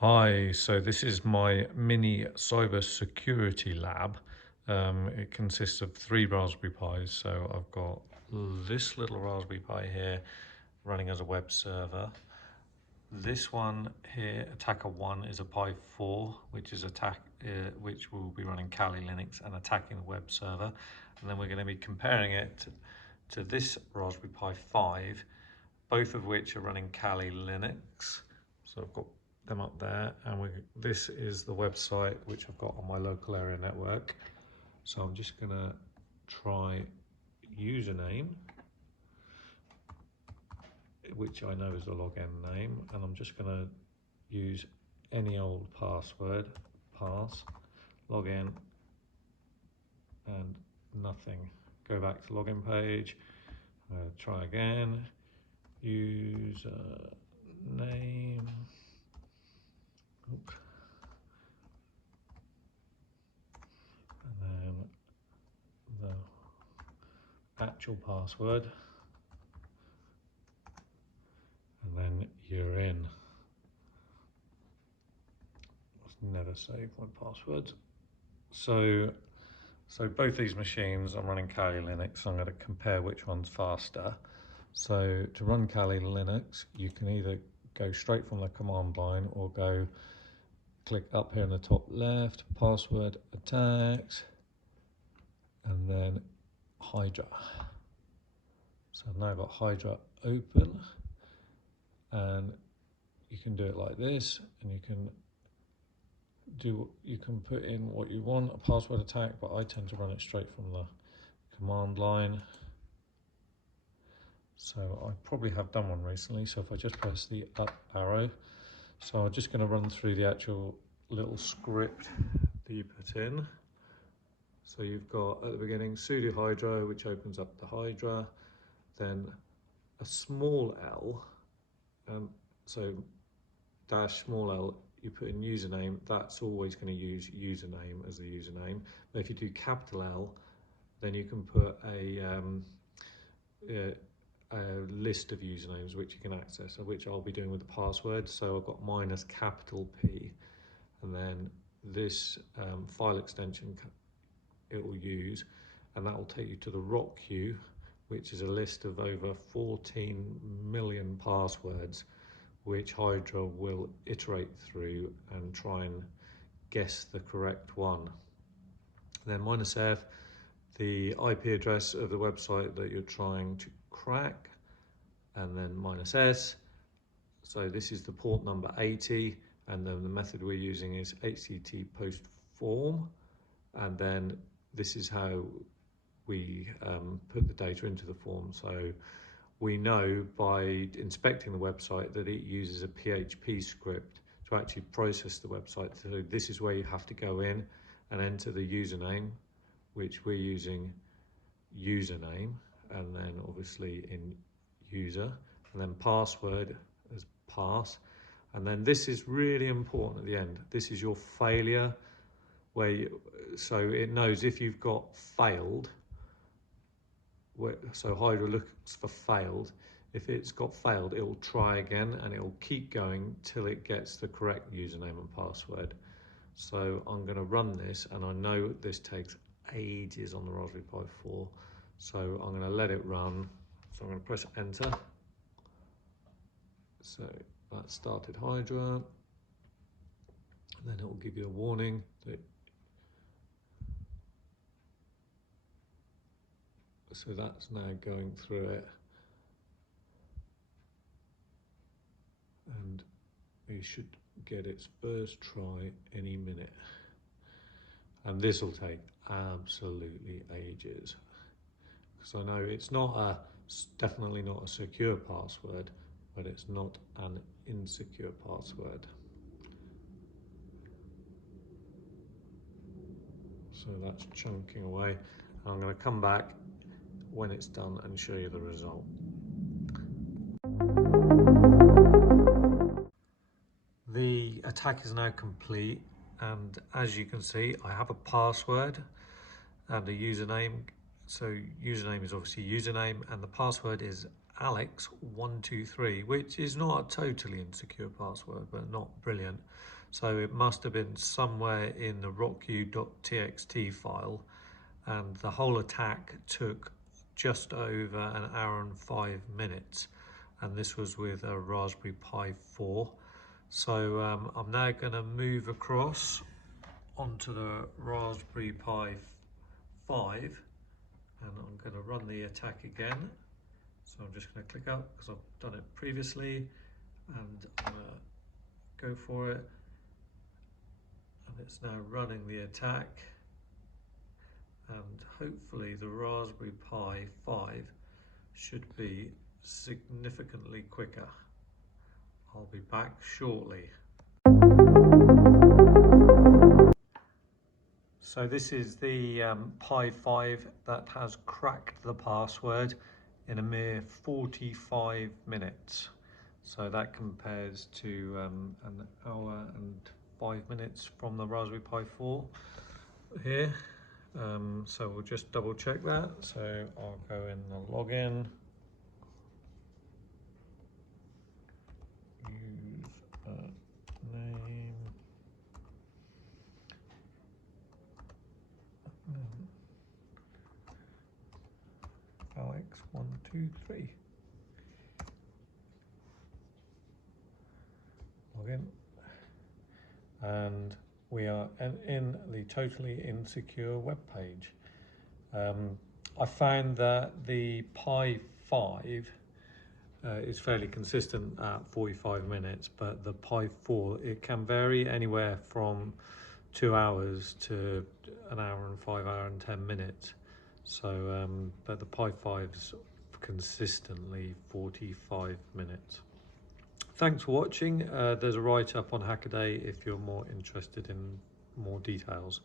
Hi, so this is my mini cyber security lab. It consists of 3 Raspberry Pis. So I've got this little Raspberry Pi here running as a web server. This one here, Attacker 1, is a Pi 4, which is which will be running Kali Linux and attacking the web server. And then we're going to be comparing it to this Raspberry Pi 5, both of which are running Kali Linux. So I've got them up there, and this is the website which I've got on my local area network. So I'm just going to try username, which I know is the login name, and I'm just going to use any old password, pass, login, and nothing. Go back to login page, try again, user name, and then the actual password, and then you're in. I've never saved my passwords. So both these machines, I'm running Kali Linux. I'm going to compare which one's faster. So to run Kali Linux, you can either go straight from the command line or click up here in the top left, password attacks, and then Hydra. So I've now got Hydra open, and you can do it like this, and you can put in what you want, a password attack, but I tend to run it straight from the command line. So I probably have done one recently, so if I just press the up arrow, so I'm just going to run through the actual little script that you put in. So you've got at the beginning sudo Hydra, which opens up the Hydra, then a small l, so dash small l, you put in username, that's always going to use username as the username. But if you do capital L, then you can put a list of usernames which you can access, which I'll be doing with the password. So I've got minus capital P, and then this file extension it will use, and that will take you to the rock queue, which is a list of over 14 million passwords, which Hydra will iterate through and try and guess the correct one. Then minus F, the IP address of the website that you're trying to crack, and then minus S, so this is the port number 80, and then the method we're using is HTTP post form, and then this is how we put the data into the form. So we know by inspecting the website that it uses a PHP script to actually process the website. So this is where you have to go in and enter the username, which we're using username, and then obviously in user, and then password as pass. And then this is really important at the end. This is your failure, so it knows if you've got failed. So Hydra looks for failed. If it's got failed, it will try again, and it will keep going till it gets the correct username and password. So I'm going to run this, and I know this takes ages on the Raspberry Pi 4. So I'm going to let it run. So I'm going to press enter. So that started Hydra. And then it will give you a warning that so that's now going through it, and we should get its first try any minute. And this will take absolutely ages, because I know it's definitely not a secure password, but it's not an insecure password. So that's chunking away. I'm going to come back when it's done and show you the result. The attack is now complete, and as you can see, I have a password and a username So username is obviously username, and the password is Alex123, which is not a totally insecure password, but not brilliant. So it must have been somewhere in the rocku.txt file, and the whole attack took just over an hour and 5 minutes, and this was with a Raspberry Pi 4. So I'm now going to move across onto the Raspberry Pi 5, and I'm going to run the attack again. So I'm just going to click up because I've done it previously, and I'm going to go for it, and it's now running the attack, and hopefully the Raspberry Pi 5 should be significantly quicker. I'll be back shortly. So this is the Pi 5 that has cracked the password in a mere 45 minutes. So that compares to an hour and 5 minutes from the Raspberry Pi 4 here. So we'll just double check that. So I'll go in the login. Use name. Alex123. Login. And we are in the totally insecure web page. I found that the Pi 5 is fairly consistent at 45 minutes, but the Pi 4, it can vary anywhere from 2 hours to an hour and 5 hours and 10 minutes. So, but the Pi 5's consistently 45 minutes. Thanks for watching. There's a write-up on Hackaday if you're more interested in more details.